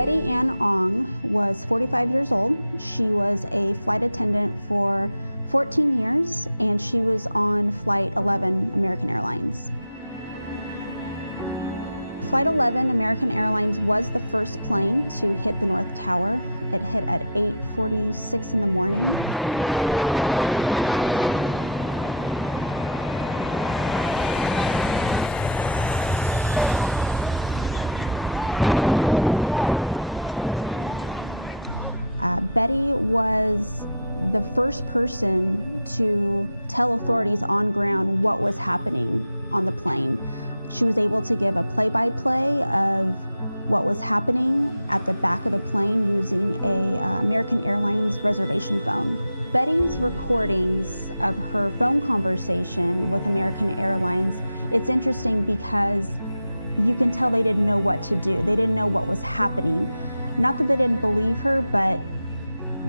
Betty Ann Ong was 45 years old. She was a flight attendant for 14 years, and she was on Flight 11 American Airlines. Flight 11 American Airlines was the first plane to hit the North Tower. It hit at 8:46 in the morning. Betty was the first person to tell authorities on ground what was happening on the plane. She was able to give a play-by-play of what was happening at the back of the plane using a American Airlines reservation phone. Betty's recordings of her phone conversation with American Airlines, it's interesting because you can tell they didn't know what to do. They didn't know what was happening. Not that they didn't believe her, but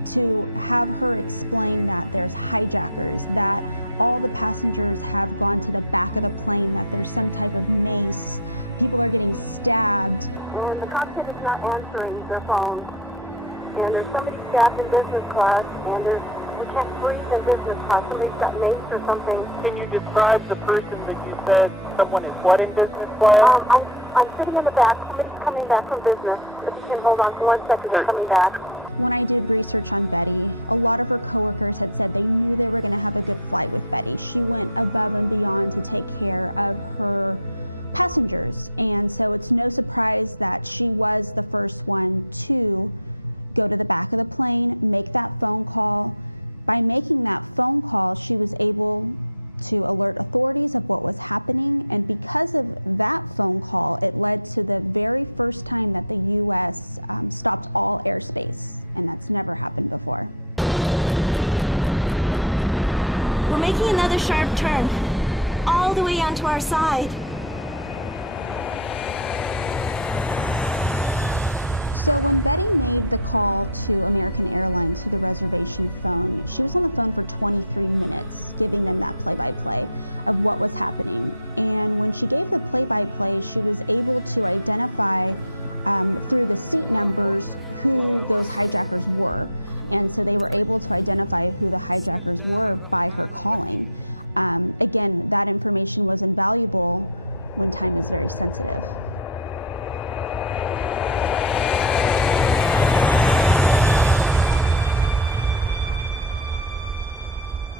to have her explain that there's hijackers, that all the passengers have gone to the back of the plane, that there's some type of mace, people are getting stabbed. And the cockpit is not answering their phones. And there's somebody stabbed in business class, and we can't breathe in business class. Somebody's got mace or something. Can you describe the person that you said someone is what in business class? I'm sitting in the back. Somebody's coming back from business. If you can hold on for 1 second, they're coming back. When I did research on Betty, a lot of her coworkers had said they knew they were going to have a good flight with Betty. She went above and beyond to take care of her passengers, and so it's no surprise that she was the first one to go to the back of the plane, make that phone call. By making that phone call, she was able to alert authorities of what was happening, and because of that phone call, it led to the very first time that the U.S. Stopped all airspace, and that's never happened before. We're making another sharp turn, all the way onto our side. So when Betty made the call to American Airlines to the reservation phone, she was on the phone for 23 minutes, giving them that play-by-play of what was happening. And when she gave the play-by-play, she was able to identify through the seat numbers who those hijackers were. And so they were able to identify who the hijackers were by her calling. Again, that information was invaluable when time is very sensitive.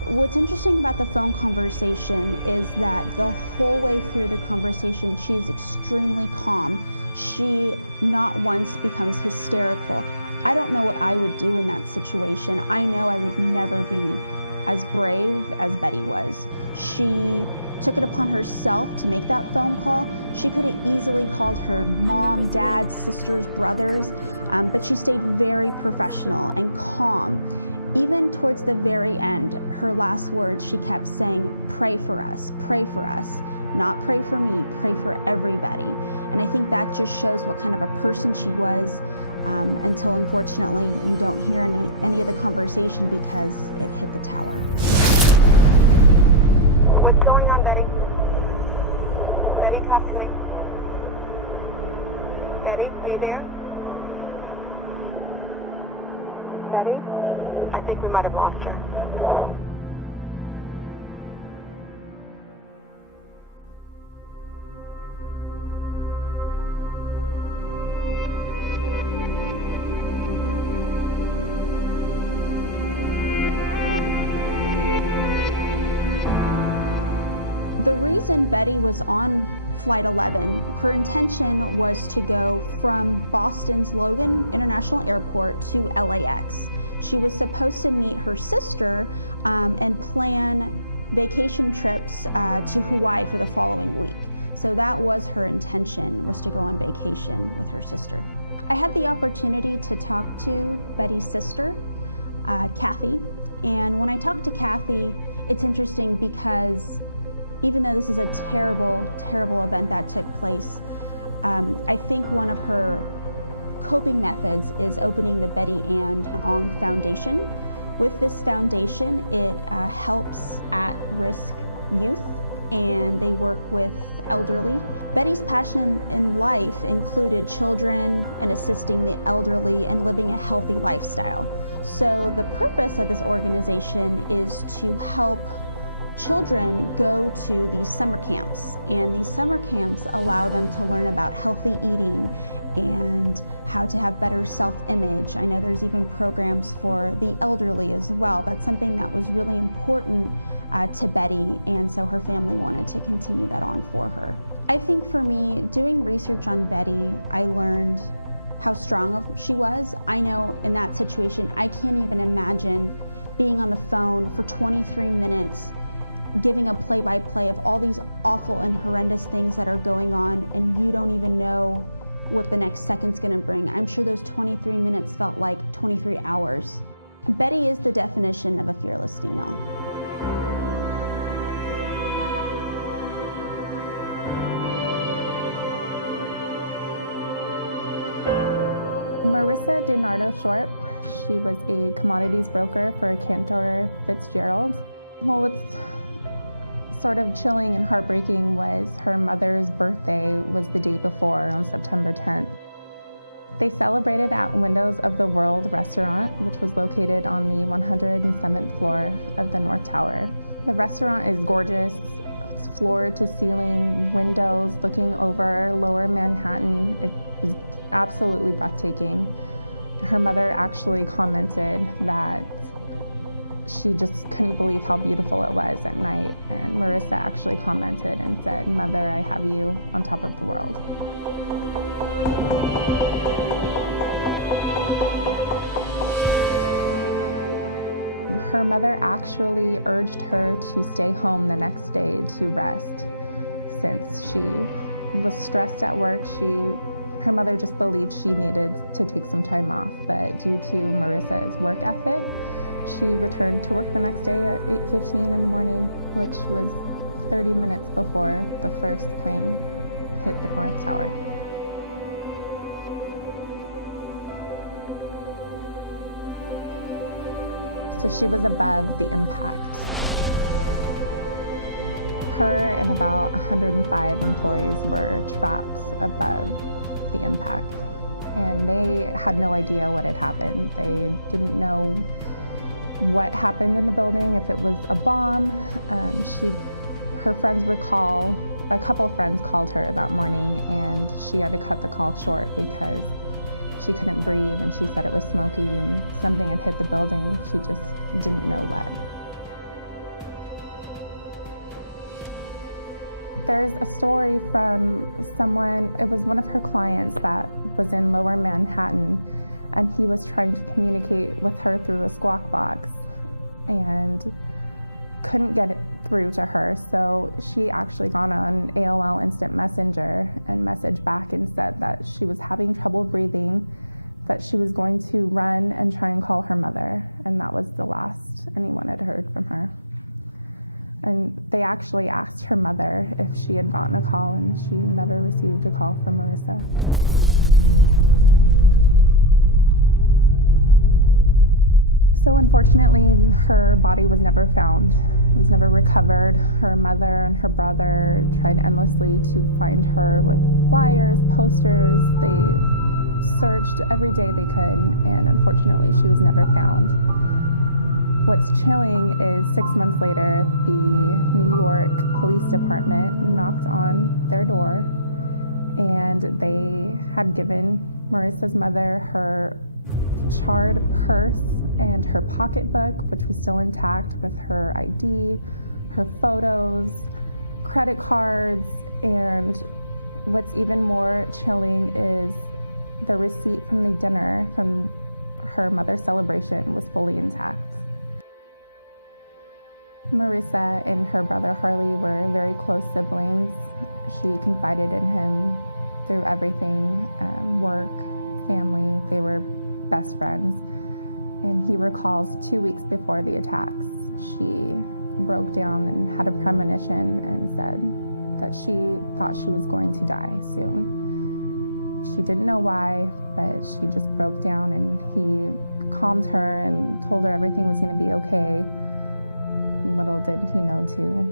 What's interesting about the phone conversation is that the whole way through the conversation, she's extremely calm. She not once becomes hysterical. I don't know what I would do in that situation. I know I would never be as brave as Betty was. She took it upon herself to make that phone call. She could have easily called her mom, dad, sisters, brothers, but she stayed very professional and calm. Even towards the very end, her last words, she kept saying, pray for us, not pray for me, pray for everybody. And I think that just shows what kind of a person she was until unfortunately you don't hear any of the conversation because it hit the tower. What's going on, Betty? Betty, talk to me. Betty, are you there? Betty? I think we might have lost her. The reason Betty was on Flight 11, her intention was to go from Boston's Logan International Airport to LAX. She was supposed to meet her sister and plan vacation trips to Hawaii for the following week. So that was her intention, was to go on vacation with her sister. I had the opportunity to talk to Betty's sister, Kathy, and when I talked to Kathy, it's interesting because even though this is a terrible, terrible event that took place, I think one of her coping methods is opening the Betty Ann Ong Foundation. With this foundation, it helps at-risk youth and they work with elderly. Betty's passion in life included children and assisting the elderly and living a healthy lifestyle. So the purpose of this organization is to help children go to these summer camps, and these summer camps allow them to learn about healthy eating and how to have better self-image. I know there's even programs for the elderly as well. That's something that was really important to Betty, and so her family wanted to continue that on for her. I think for me, doing research on Betty, I learned how strong she was. I know in that situation, I can't even imagine being on the phone for 23 minutes giving a play-by-play of all these awful and horrendous things that are going on, and you don't even know what the next second's gonna bring. I'm sure those 23 minutes felt like 23 hours. Betty is the definition of a fearless female. Marissa DiNardo Short, she was a commodities broker for Cantor Fitzgerald. Well, what's sort of chilling and heartbreaking was her mother's birthday was the day before, on September 10th. They celebrated at Windows of the World restaurant, which was located on the 107th floor of the North Tower. The restaurant is gorgeous. It's floor to ceiling windows looking over Lower Manhattan. It was absolutely breathtaking. Her mother actually commented that she just couldn't believe how beautiful it was at night. And Marissa actually commented and said, "Mother, I have you on top of the world." Her mother actually urged her to stay home the next day to rest, since she was stressed at work. Her mother just believed she needed to take some time off, but due to Marissa's work ethic, she returned to work the next day at 8:15 in the morning, which was 30 minutes before the first plane hit the North Tower. So she was above the impact. Her and about 105 employees were trapped above the impact, and they had no idea what had happened. They didn't know what happened in the building, if it was a bomb. Her friends would call, a couple of friends called her that morning, and she had to cut the call short because she couldn't breathe, and she said it was smoky and something had hit the building. She just didn't know what. There's a story from someone, it was one of her clients that was in Lower Manhattan, and he was trying to communicate with her through a squawk box and couldn't get it through to her. So she actually got on AOL Instant Messenger and messaged back and said that she was having trouble breathing, that she was going to run and try and call her mother, and that was the last anyone had heard from her. And they actually asked her mother if she had gotten a call, and she never received a call from Marissa. So unfortunately, her body was never found. It was never recovered. Her mother and her brother tried endlessly to find her with flyers, posters. They searched every day they could, and unfortunately, she was never found. What's chilling is 6 months later, the New York Police Department knocked on their door, and they had given Marissa's mother her charred purse and her pocketbook, which was still intact, with her ID, her photos, credit cards, and what's even more chilling is the receipt from the dinner from her mother's celebration was fully intact. Marissa and her brother Harley were very close siblings. She confided in him through everything, work, family. They were best friends. And he recalls 2 weeks before the attacks, she broke down and had a premonition and said that she thought she was going to die soon. She didn't know why, but she just broke down, and he calmed her and told her everything was going to be okay. Little did he know, too.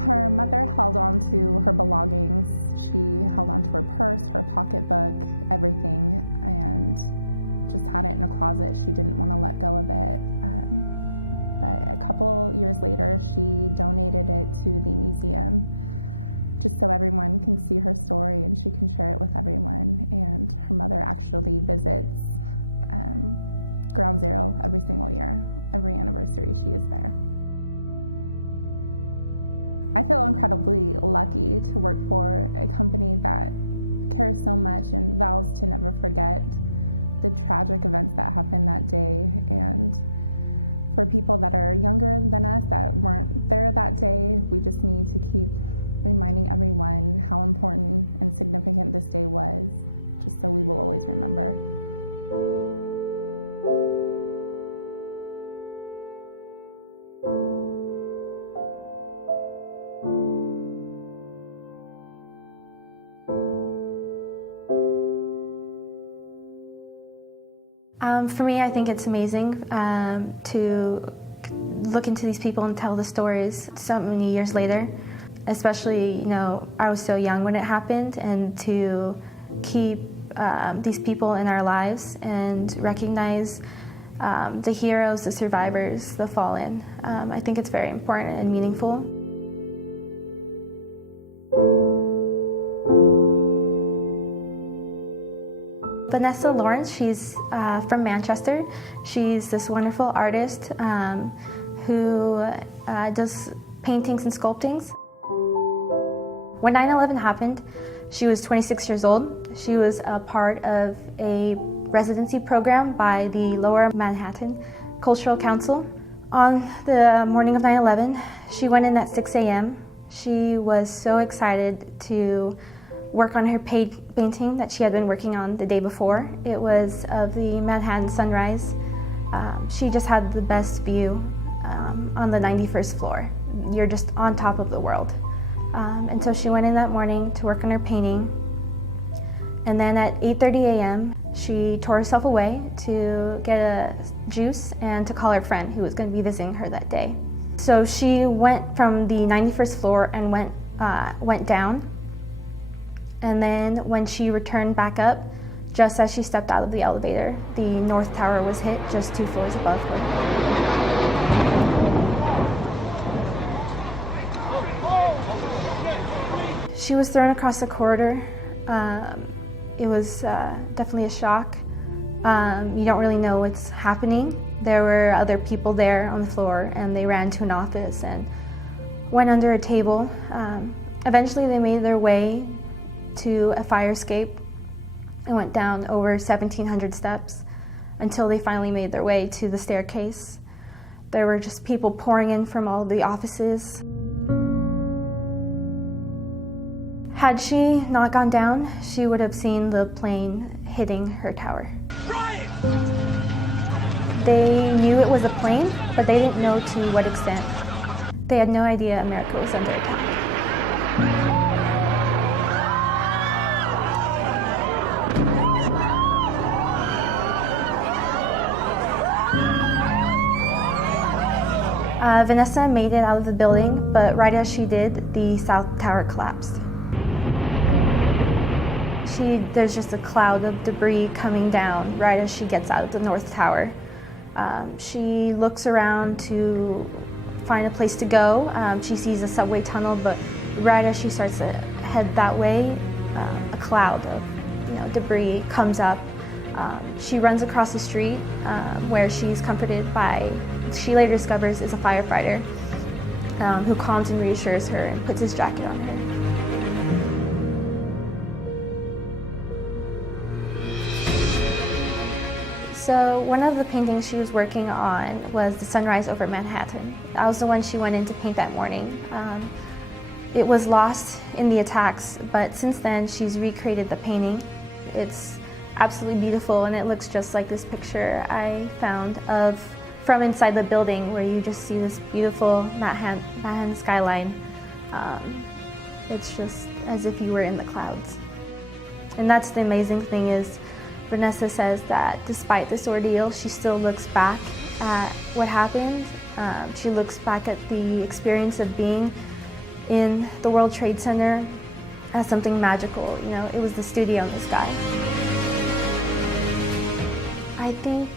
Her mother held on to her belongings. She held on to her purse, her pocketbook, everything, and just had it in a closet. She didn't want to let go of it. But a couple years later, she donated it to the museum just so everyone can see her story and she can share it with everyone. And her mother actually visits Ground Zero every single year. Every anniversary, she is there. I feel incredibly lucky to work for a company that cares so much and vows to never forget the tragic events that happened that day. And for people that are younger than us that weren't there that day, we just need to keep reminding everyone how important and significant this day was, just so we will always remember. For me, I think it's amazing to look into these people and tell the stories so many years later. Especially, I was so young when it happened, and to keep these people in our lives and recognize the heroes, the survivors, the fallen. I think it's very important and meaningful. Vanessa Lawrence, she's from Manchester. She's this wonderful artist who does paintings and sculptings. When 9/11 happened, she was 26 years old. She was a part of a residency program by the Lower Manhattan Cultural Council. On the morning of 9/11, she went in at 6 a.m. She was so excited to work on her painting that she had been working on the day before. It was of the Manhattan sunrise. She just had the best view on the 91st floor. You're just on top of the world. And so she went in that morning to work on her painting. And then at 8:30 a.m., she tore herself away to get a juice and to call her friend who was going to be visiting her that day. So she went from the 91st floor and went down. And then when she returned back up, just as she stepped out of the elevator, the North Tower was hit just 2 floors above her. She was thrown across the corridor. It was definitely a shock. You don't really know what's happening. There were other people there on the floor, and they ran to an office and went under a table. Eventually they made their way to a fire escape and went down over 1,700 steps until they finally made their way to the staircase. There were just people pouring in from all the offices. Had she not gone down, she would have seen the plane hitting her tower. They knew it was a plane, but they didn't know to what extent. They had no idea America was under attack. Vanessa made it out of the building, but right as she did, the South Tower collapsed. There's just a cloud of debris coming down right as she gets out of the North Tower. She looks around to find a place to go. She sees a subway tunnel, but right as she starts to head that way, a cloud of debris comes up. She runs across the street where she's comforted by, she later discovers, is a firefighter who calms and reassures her and puts his jacket on her. So one of the paintings she was working on was the sunrise over Manhattan. That was the one she went in to paint that morning. It was lost in the attacks, but since then she's recreated the painting. It's absolutely beautiful, and it looks just like this picture I found from inside the building, where you just see this beautiful Manhattan skyline. It's just as if you were in the clouds. And that's the amazing thing is, Vanessa says that despite this ordeal, she still looks back at what happened. She looks back at the experience of being in the World Trade Center as something magical. You know, it was the studio in the sky. I think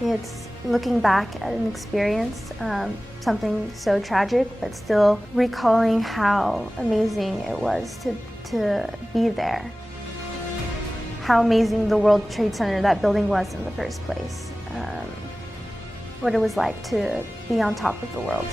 it's looking back at an experience, something so tragic, but still recalling how amazing it was to be there. How amazing the World Trade Center, that building, was in the first place. What it was like to be on top of the world.